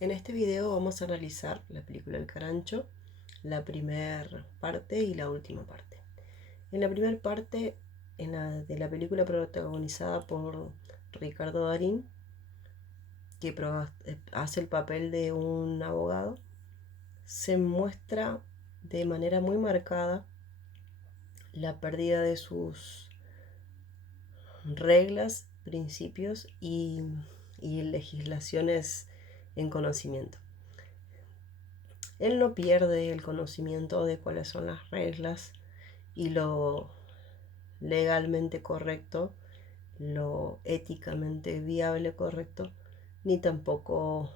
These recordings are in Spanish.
En este video vamos a analizar la película El Carancho, la primera parte y la última parte. En la primera parte, de la película protagonizada por Ricardo Darín, que hace el papel de un abogado, se muestra de manera muy marcada la pérdida de sus reglas, principios y legislaciones en conocimiento. Él no pierde el conocimiento de cuáles son las reglas y lo legalmente correcto, lo éticamente viable correcto, ni tampoco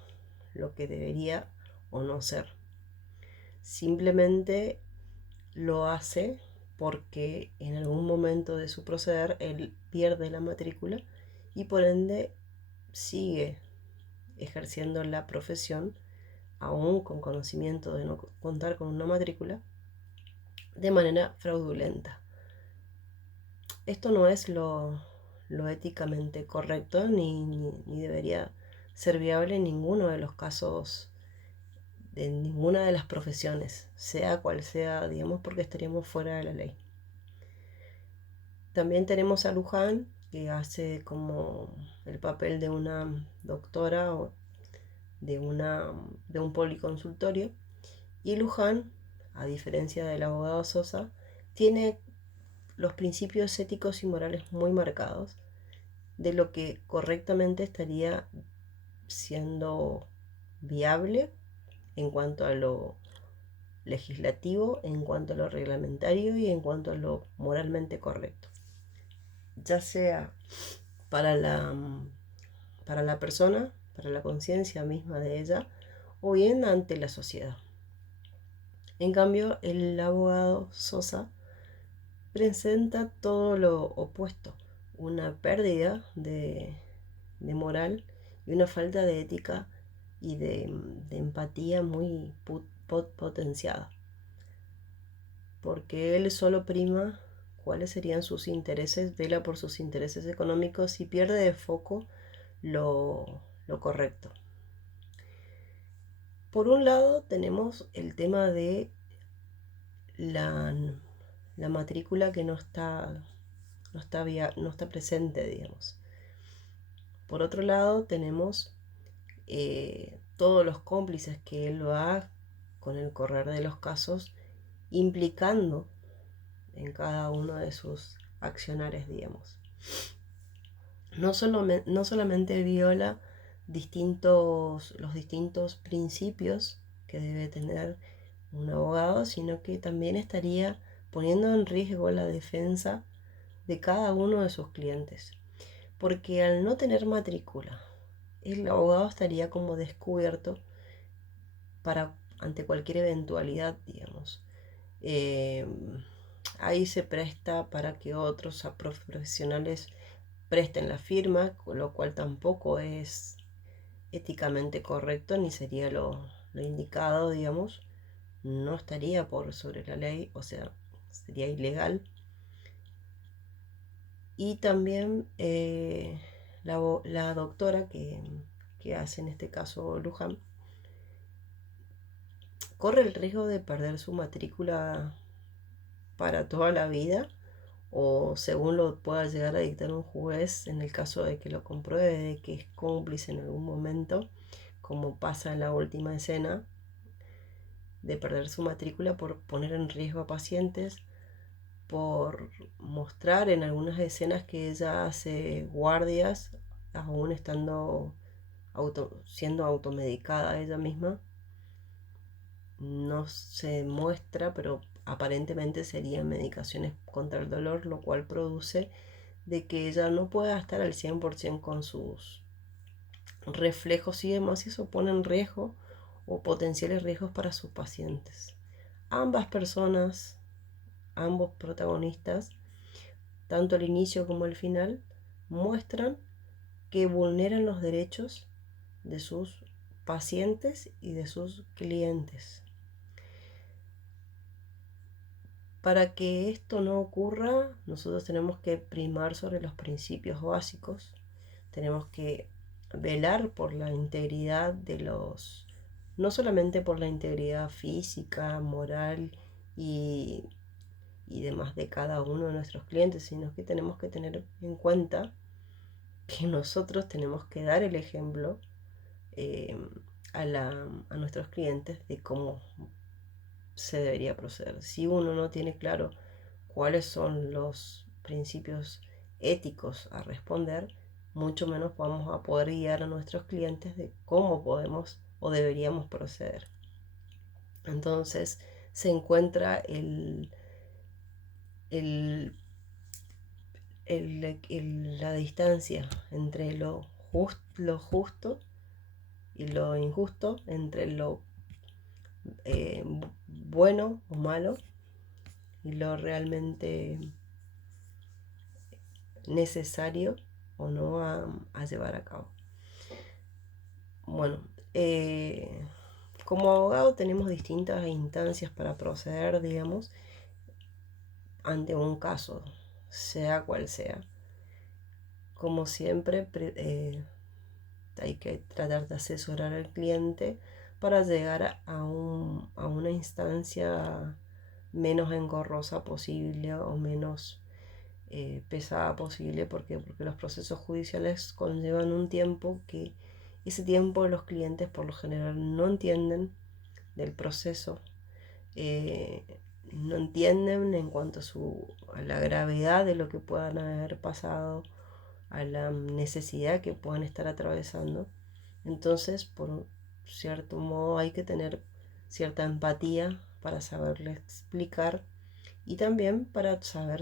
lo que debería o no ser. Simplemente lo hace porque en algún momento de su proceder él pierde la matrícula y por ende sigue ejerciendo la profesión aún con conocimiento de no contar con una matrícula de manera fraudulenta. Esto no es lo éticamente correcto ni debería ser viable en ninguno de los casos de ninguna de las profesiones, sea cual sea, digamos, porque estaríamos fuera de la ley. También tenemos a Luján, que hace como el papel de una doctora o de un policonsultorio. Y Luján, a diferencia del abogado Sosa, tiene los principios éticos y morales muy marcados de lo que correctamente estaría siendo viable en cuanto a lo legislativo, en cuanto a lo reglamentario y en cuanto a lo moralmente correcto, ya sea para la persona, para la conciencia misma de ella, o bien ante la sociedad. En cambio, el abogado Sosa presenta todo lo opuesto, una pérdida de moral y una falta de ética y de empatía muy potenciada, porque él solo prima cuáles serían sus intereses, vela por sus intereses económicos y pierde de foco lo correcto. Por un lado tenemos el tema de la, la matrícula que no está presente, digamos. Por otro lado tenemos todos los cómplices que él va con el correr de los casos implicando en cada uno de sus accionares, digamos. No solamente viola los distintos principios que debe tener un abogado, sino que también estaría poniendo en riesgo la defensa de cada uno de sus clientes. Porque al no tener matrícula, el abogado estaría como descubierto ante cualquier eventualidad, digamos. Eh, Ahí se presta para que otros profesionales presten la firma, lo cual tampoco es éticamente correcto ni sería lo indicado, digamos. No estaría por sobre la ley, o sea, sería ilegal. Y también la doctora que hace en este caso Luján corre el riesgo de perder su matrícula para toda la vida o según lo pueda llegar a dictar un juez en el caso de que lo compruebe de que es cómplice en algún momento, como pasa en la última escena, de perder su matrícula por poner en riesgo a pacientes, por mostrar en algunas escenas que ella hace guardias aún estando siendo automedicada ella misma. No se muestra, pero aparentemente serían medicaciones contra el dolor, lo cual produce de que ella no pueda estar al 100% con sus reflejos y demás, y eso pone en riesgo o potenciales riesgos para sus pacientes. Ambas personas, ambos protagonistas, tanto el inicio como el final, muestran que vulneran los derechos de sus pacientes y de sus clientes. Para que esto no ocurra, nosotros tenemos que primar sobre los principios básicos, tenemos que velar por la integridad de los, no solamente por la integridad física, moral y, y demás de cada uno de nuestros clientes, sino que tenemos que tener en cuenta que nosotros tenemos que dar el ejemplo eh, a nuestros clientes de cómo se debería proceder. Si uno no tiene claro cuáles son los principios éticos a responder, mucho menos vamos a poder guiar a nuestros clientes de cómo podemos o deberíamos proceder. Entonces se encuentra el, la distancia entre lo justo y lo injusto, entre lo eh, bueno o malo y lo realmente necesario o no a llevar a cabo. Bueno, como abogado tenemos distintas instancias para proceder, digamos, ante un caso, sea cual sea. Como siempre, hay que tratar de asesorar al cliente para llegar a una instancia menos engorrosa posible o menos pesada posible. Porque los procesos judiciales conllevan un tiempo que ese tiempo los clientes por lo general no entienden del proceso, eh, no entienden en cuanto a la gravedad de lo que puedan haber pasado, a la necesidad que puedan estar atravesando. Entonces, por cierto modo, hay que tener cierta empatía para saberle explicar y también para saber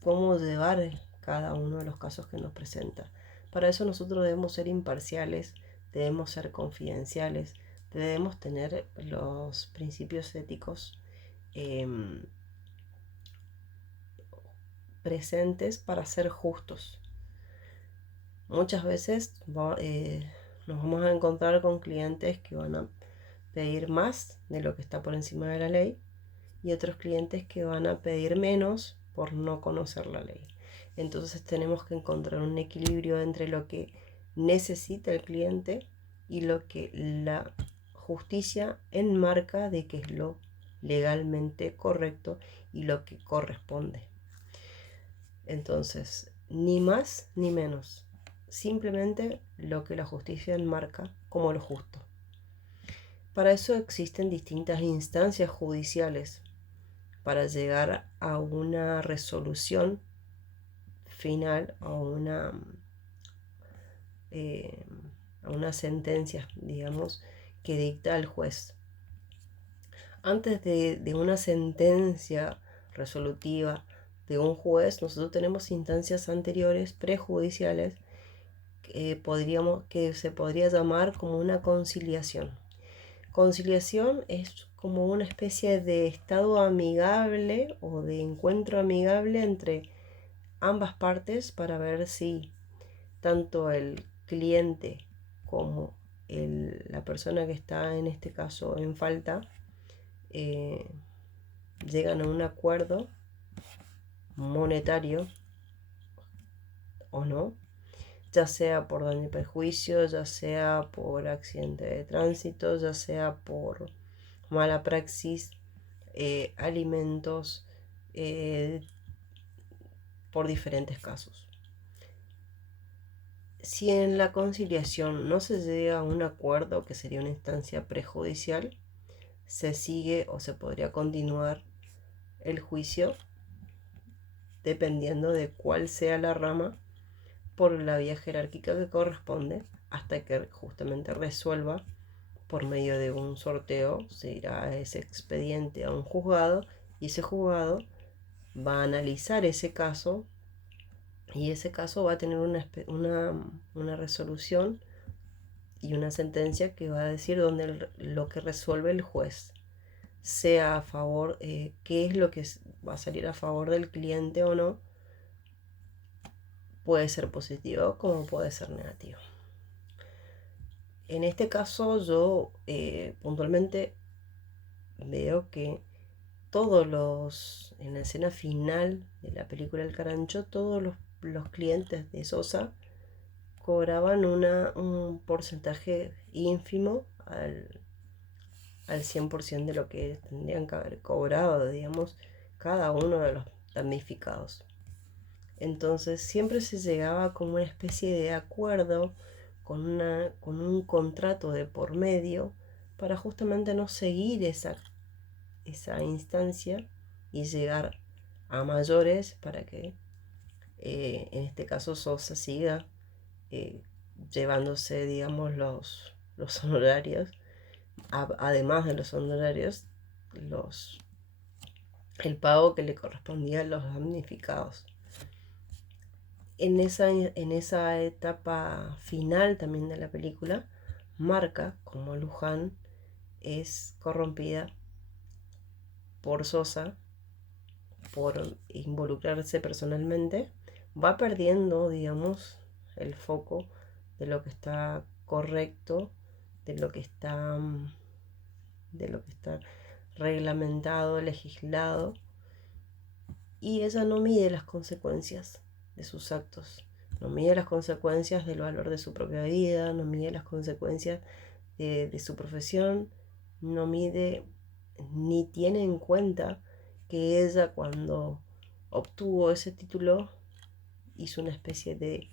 cómo llevar cada uno de los casos que nos presenta. Para eso nosotros debemos ser imparciales, debemos ser confidenciales, debemos tener los principios éticos eh, presentes para ser justos. Muchas veces nos vamos a encontrar con clientes que van a pedir más de lo que está por encima de la ley y otros clientes que van a pedir menos por no conocer la ley. Entonces tenemos que encontrar un equilibrio entre lo que necesita el cliente y lo que la justicia enmarca de que es lo legalmente correcto y lo que corresponde. Entonces, ni más ni menos, simplemente lo que la justicia enmarca como lo justo. Para eso existen distintas instancias judiciales para llegar a una resolución final, eh, a una sentencia, digamos, que dicta el juez. Antes de una sentencia resolutiva de un juez, nosotros tenemos instancias anteriores, prejudiciales, que se podría llamar como una conciliación. Conciliación es como una especie de estado amigable o de encuentro amigable entre ambas partes para ver si tanto el cliente como la persona que está en este caso en falta eh, llegan a un acuerdo monetario o no, ya sea por daño y perjuicio, ya sea por accidente de tránsito, ya sea por mala praxis, alimentos, eh, por diferentes casos. Si en la conciliación no se llega a un acuerdo, que sería una instancia prejudicial, se sigue o se podría continuar el juicio dependiendo de cuál sea la rama por la vía jerárquica que corresponde hasta que justamente resuelva por medio de un sorteo. Se irá a ese expediente a un juzgado y ese juzgado va a analizar ese caso y ese caso va a tener una resolución y una sentencia que va a decir lo que resuelve el juez, sea a favor, qué es lo que va a salir a favor del cliente o no. Puede ser positivo como puede ser negativo. En este caso yo puntualmente veo que en la escena final de la película El Carancho, todos los clientes de Sosa cobraban un porcentaje ínfimo al 100% de lo que tendrían que haber cobrado, digamos, cada uno de los damnificados. Entonces siempre se llegaba como una especie de acuerdo con un contrato de por medio para justamente no seguir esa instancia y llegar a mayores para que en este caso Sosa siga eh, llevándose, digamos, los honorarios, además de los honorarios, los, el pago que le correspondía a los damnificados. En esa etapa final también de la película, marca como Luján es corrompida por Sosa, por involucrarse personalmente, va perdiendo, digamos, el foco de lo que está correcto, de lo que está, de lo que está reglamentado, legislado, y ella no mide las consecuencias de sus actos, no mide las consecuencias del valor de su propia vida, no mide las consecuencias de su profesión, no mide ni tiene en cuenta que ella cuando obtuvo ese título hizo una especie de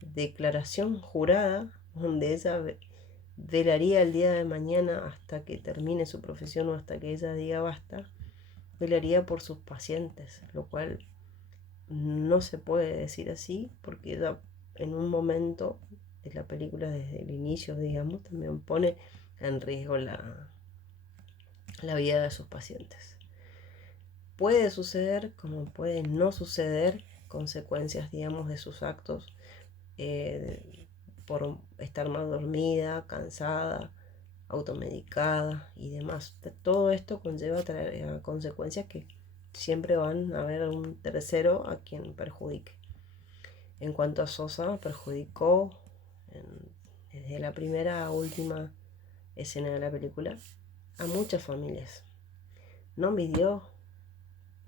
declaración jurada donde ella velaría el día de mañana hasta que termine su profesión o hasta que ella diga basta, velaría por sus pacientes, lo cual no se puede decir así porque ella en un momento de la película desde el inicio, digamos, también pone en riesgo la vida de sus pacientes. Puede suceder como puede no suceder, consecuencias, digamos, de sus actos, por estar mal dormida, cansada, automedicada y demás. Todo esto conlleva traer consecuencias que siempre van a haber un tercero a quien perjudique. En cuanto a Sosa, perjudicó desde la primera a última escena de la película a muchas familias. No midió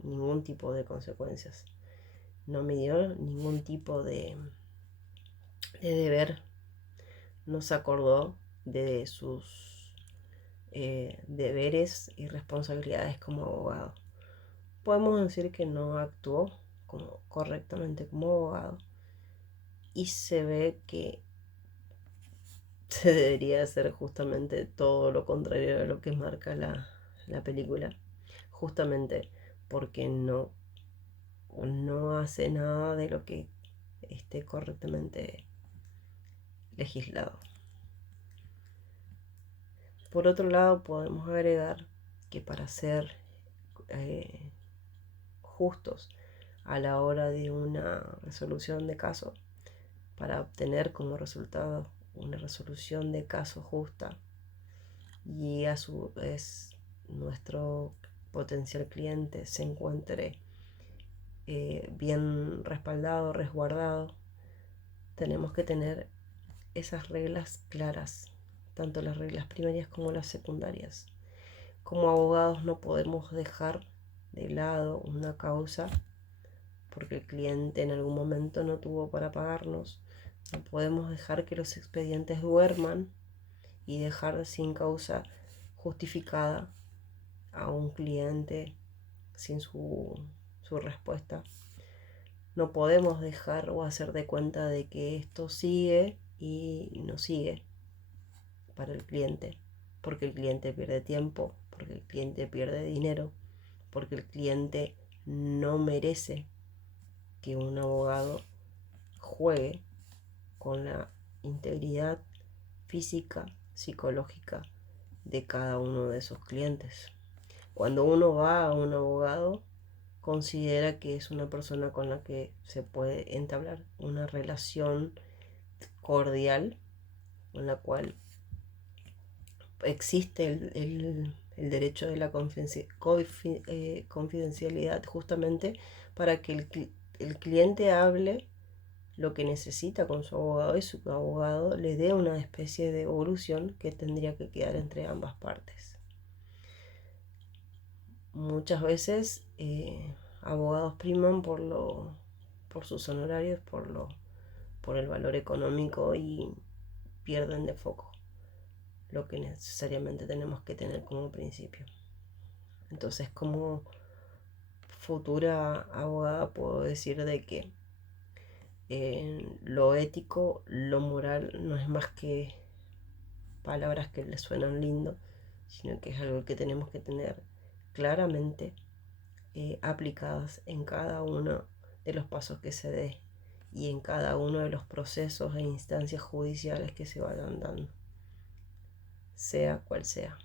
ningún tipo de consecuencias, no midió ningún tipo de deber, no se acordó de sus deberes y responsabilidades como abogado. Podemos decir que no actuó correctamente como abogado y se ve que se debería hacer justamente todo lo contrario de lo que marca la película, justamente porque no hace nada de lo que esté correctamente legislado. Por otro lado, podemos agregar que para ser eh, justos a la hora de una resolución de caso, para obtener como resultado una resolución de caso justa y a su vez nuestro potencial cliente se encuentre bien respaldado, resguardado, tenemos que tener esas reglas claras, tanto las reglas primarias como las secundarias. Como abogados no podemos dejar de lado una causa porque el cliente en algún momento no tuvo para pagarnos. No podemos dejar que los expedientes duerman y dejar sin causa justificada a un cliente sin su respuesta. No podemos dejar o hacer de cuenta de que esto sigue y no sigue para el cliente, porque el cliente pierde tiempo, porque el cliente pierde dinero, porque el cliente no merece que un abogado juegue con la integridad física, psicológica de cada uno de esos clientes. Cuando uno va a un abogado, considera que es una persona con la que se puede entablar una relación cordial, en la cual existe el derecho de la confidencialidad justamente para que el cliente hable lo que necesita con su abogado y su abogado le dé una especie de evolución que tendría que quedar entre ambas partes. Muchas veces abogados priman por sus honorarios, por por el valor económico y pierden de foco lo que necesariamente tenemos que tener como principio. Entonces, como futura abogada puedo decir de que lo ético, lo moral no es más que palabras que le suenan lindo, sino que es algo que tenemos que tener claramente aplicadas en cada uno de los pasos que se dé y en cada uno de los procesos e instancias judiciales que se vayan dando, sea cual sea.